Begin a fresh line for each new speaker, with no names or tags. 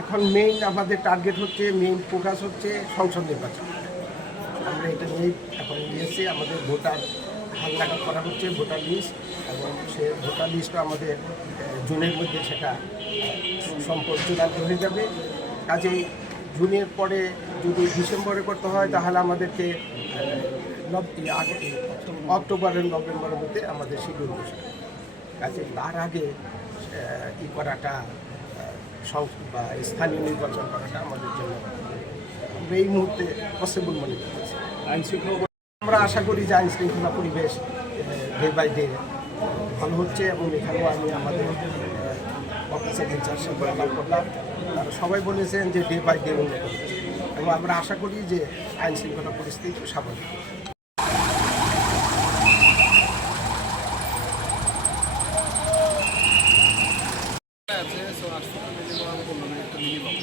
এখন মেইন আমাদের টার্গেট হচ্ছে মেইন ফোকাস হচ্ছে সংসদ নির্বাচন। আমরা এটা নিয়েই এখন নিয়েছি আমাদের ভোটার হালনাগা করা হচ্ছে ভোটার লিস্ট এবং সে ভোটার লিস্টও আমাদের জুনের মধ্যে সেটা সম্পর্ক চূড়ান্ত হয়ে যাবে। কাজেই জুনের পরে যদি ডিসেম্বরে করতে হয়, তাহলে আমাদেরকে অক্টোবরের নভেম্বরের মধ্যে আমাদের শিডিউল বসে কাজে তার আগে ই করাটা বা স্থানীয় নির্বাচন করাটা আমাদের জন্য এই মুহূর্তে পসিবল মনে করতেছি
আইন শৃঙ্খলা
আমরা আশা করি যে আইন শৃঙ্খলা পরিবেশ ডে বাই ডে ভালো হচ্ছে এবং এখানেও আমি আমাদের অফিসার ইনচার্জ আলাপ করলাম। সবাই বলেছেন যে ডে বাই ডে উন্নত এবং আমরা আশা করি যে আইন শৃঙ্খলা পরিস্থিতি স্বাভাবিক।
আছে সো আসলে তো মিনিমাম